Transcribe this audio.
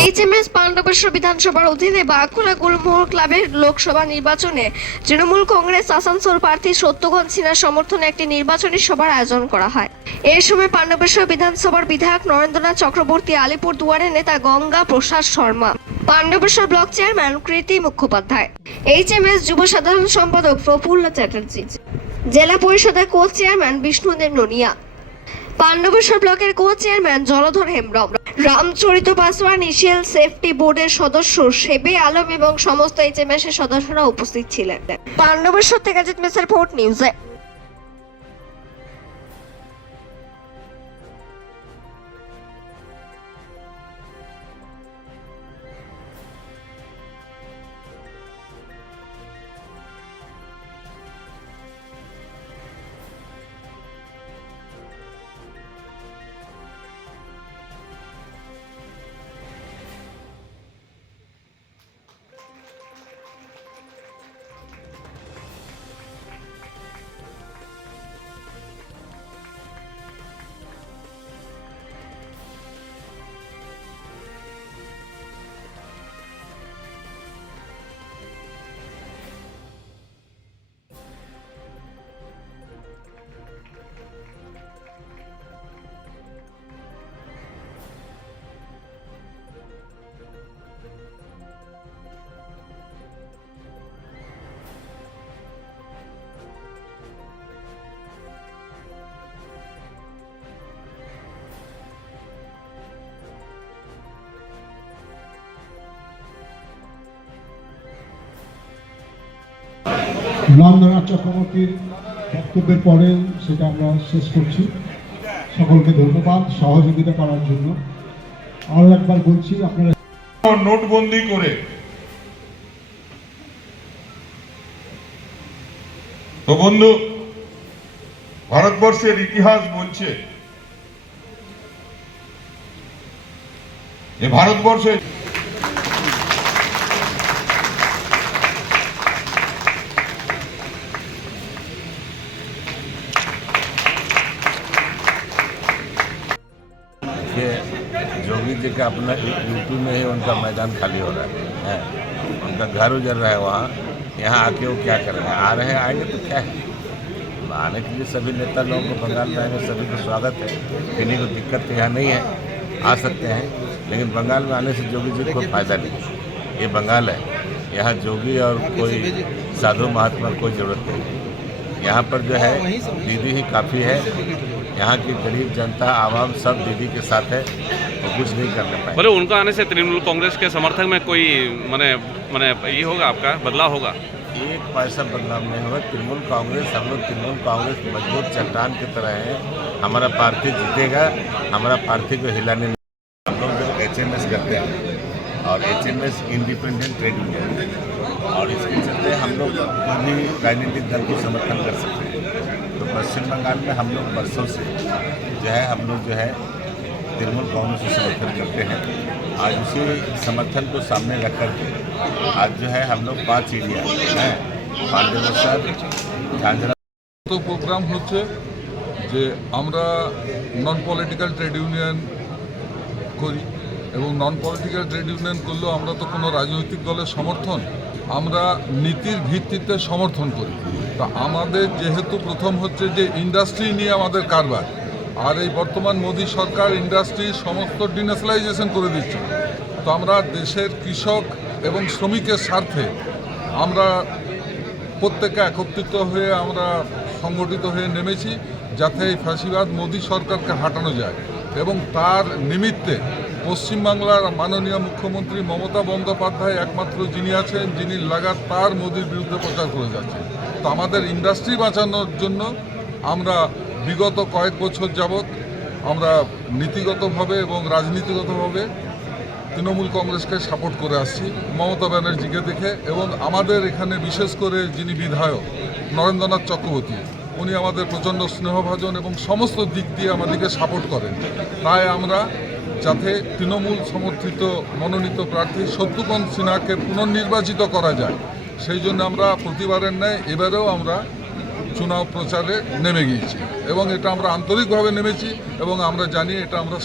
HMS Pandabeswar বিধানসভার অধীনে বাঁকুড়া গুলমোহর ক্লাবের লোকসভা নির্বাচনে তৃণমূল কংগ্রেস আসানসোল প্রার্থী সত্যগঞ্জ সিনহার সমর্থনে একটি নির্বাচনী সভার আয়োজন করা হয়। এর সময় পাণ্ডবেশ্বর বিধানসভার বিধায়ক নরেন্দ্রনাথ চক্রবর্তী, আলিপুর দুয়ারের নেতা Ganga Prasad Sharma. Pandabeswar block chairman Kriti Mukhopadhyay. HMS যুব সাধারণ সম্পাদক প্রফুল্ল চ্যাটার্জি। জেলা পরিষদের কো চেয়ারম্যান বিষ্ণুদেব ননিয়া। পাণ্ডবেশ্বর ব্লকের co chairman Jaladhar Hembram. Ramcharit Paswan ECL safety বোর্ডের সদস্য সেবে আলম এবং সমস্ত এইচএমএস এর সদস্যরা উপস্থিত ছিলেন। পাণ্ডবেশ্বর থেকে জিত মেসের ফোর্ট নিউজে নন্দনাথ চক্রবর্তীর বক্তব্যের পরে সেটা আমরা শেষ করছি। সকলকে ধন্যবাদ সহযোগিতা করার জন্য। আরও একবার বলছি, আপনারা নোটবন্দি করে তো বন্ধু, ভারতবর্ষের ইতিহাস বলছে যে ভারতবর্ষে देखिए जोगी जी का अपना यूपी में ही उनका मैदान खाली हो रहा है। उनका घर उजर रहा है वहाँ। यहाँ आके वो क्या कर रहे हैं? आ रहे हैं आएँगे तो क्या है? आने के लिए सभी नेता लोगों को बंगाल में आएँगे सभी को स्वागत है। किन्हीं को दिक्कत तो यहाँ नहीं है आ सकते हैं। लेकिन बंगाल में आने से जोगी जी को कोई फ़ायदा नहीं ये बंगाल है। यहाँ जोगी और कोई साधु महात्मा कोई ज़रूरत नहीं यहाँ पर जो है दीदी ही काफ़ी है। यहाँ की गरीब जनता आवाम सब दीदी के साथ है तो कुछ नहीं करने पाए बोले उनका आने से तृणमूल कांग्रेस के समर्थक में कोई मैंने मैंने ये होगा आपका बदलाव होगा? एक पैसा बदलाव नहीं होगा। तृणमूल कांग्रेस हम लोग तृणमूल कांग्रेस मज़बूत चट्टान की तरह है। हमारा पार्टी जीतेगा हमारा पार्टी को हिलाने हम लोग जो एच करते हैं और H M S independent trade union और इसके चलते हम लोग कोई भी राजनीतिक दल को समर्थन कर सकते हैं तो पश्चिम बंगाल में हम लोग बरसों से जो है हम लोग जो है तृणमूल कांग्रेस को समर्थन करते हैं आज उसी समर्थन को सामने रख कर के आज जो है हम लोग पाँच एरिया हैं पांडेश्वर झांझरा তো প্রোগ্রাম হচ্ছে যে আমরা নন পলিটিক্যাল ট্রেড ইউনিয়ন করি এবং নন পলিটিক্যাল ট্রেড ইউনিয়ন করলেও আমরা তো কোনো রাজনৈতিক দলের সমর্থন আমরা নীতির ভিত্তিতে সমর্থন করি। তা আমাদের যেহেতু প্রথম হচ্ছে যে ইন্ডাস্ট্রি নিয়ে আমাদের কারবার, আর এই বর্তমান মোদী সরকার ইন্ডাস্ট্রির সমস্ত ডিনেশনালাইজেশন করে দিচ্ছে। তো আমরা দেশের কৃষক এবং শ্রমিকের স্বার্থে আমরা প্রত্যেকে একত্রিত হয়ে আমরা সংগঠিত হয়ে নেমেছি, যাতে এই ফাঁসিবাদ মোদী সরকারকে হাঁটানো যায় এবং তার নিমিত্তে পশ্চিমবাংলার মাননীয় মুখ্যমন্ত্রী মমতা বন্দ্যোপাধ্যায় একমাত্র যিনি আছেন, যিনি লাগাতার মোদির বিরুদ্ধে প্রচার করে যাচ্ছেন। তো আমাদের ইন্ডাস্ট্রি বাঁচানোর জন্য আমরা বিগত কয়েক বছর যাবৎ আমরা নীতিগতভাবে এবং রাজনীতিগতভাবে তৃণমূল কংগ্রেসকে সাপোর্ট করে আসছি, মমতা ব্যানার্জিকে দেখে এবং আমাদের এখানে বিশেষ করে যিনি বিধায়ক, নরেন্দ্রনাথ চক্রবর্তী, উনি আমাদের প্রচণ্ড স্নেহভাজন এবং সমস্ত দিক দিয়ে আমাদেরকে সাপোর্ট করেন। তাই আমরা যাতে তৃণমূল সমর্থিত মনোনীত প্রার্থী শত্রুঘ্ন সিনহাকে পুনর্নির্বাচিত করা যায়। সেই জন্য আমরা প্রতিবারের ন্যায় এবারেও আমরা চুনাও প্রচারে নেমে গিয়েছি এবং এটা আমরা আন্তরিকভাবে নেমেছি এবং আমরা জানি এটা আমরা